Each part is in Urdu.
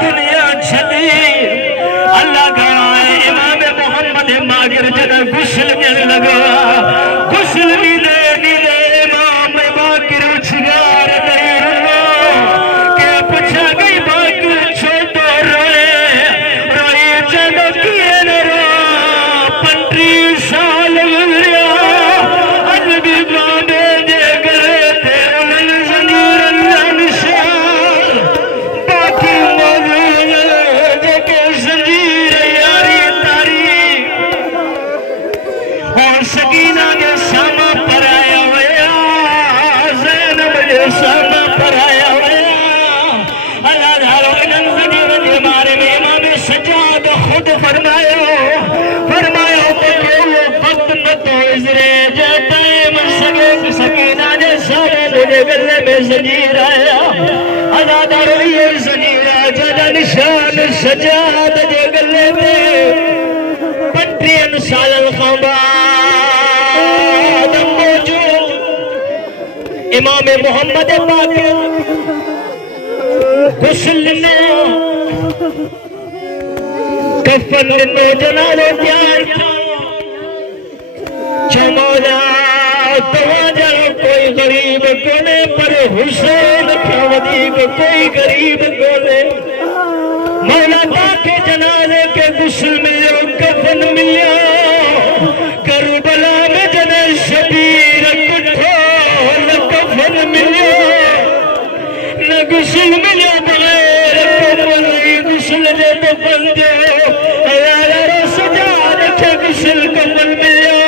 دنیا چھلی اللہ گیا امام محمد ماگر جگہ غسل میں لگا غسل نیلے نیلے امام باقر اچھگار دری کہ پچھا گئی باقر چھوٹو روئے روئی چندو کیے نرا 35 سال گزریا عجبی گانے دے گرے تھے انہن زنجیر اللہ نشان باقی موضوع جے کہ زنجیر یاری تاریخ اور سکینہ کے سامہ پر آیا ہویا زینب کے سامہ پر آیا ہویا اللہ دھارو انہن زنجیر کے بارے میں امام سجاد خود فرمایا کہ وہ وقت مت ازرے جاتا ہے من سکینہ نے سارے مجھے گلے میں زنجیر آیا اللہ دھارو یہ زنجیر آجا نشان سجاد جے گلے میں 50 سال الخباد موجود امام محمد باقر غسل لنا کفن لنا جنازہ تیار تھا چمولا دعا جاؤ کوئی غریب کونے پر حسین کھودیب کوئی غریب کونے مولا پاک جنازے کے غسل ملو کفن ملو کربلا میں جنہ شبیر کٹھو نہ کفن ملو نہ غسل ملو بغیر کفن غسل دے دفن دے اللہ سجاد کے غسل کفن ملو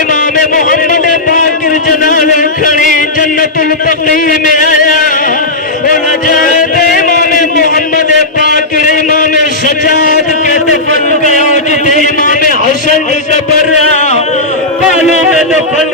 امام محمد باقر جنازہ کھڑی جنت البقیع میں آیا وہ نہ جائے امام محمد باقر امام سجاد کے دفن گیا جتے امام حسن قبر پالوں میں دفن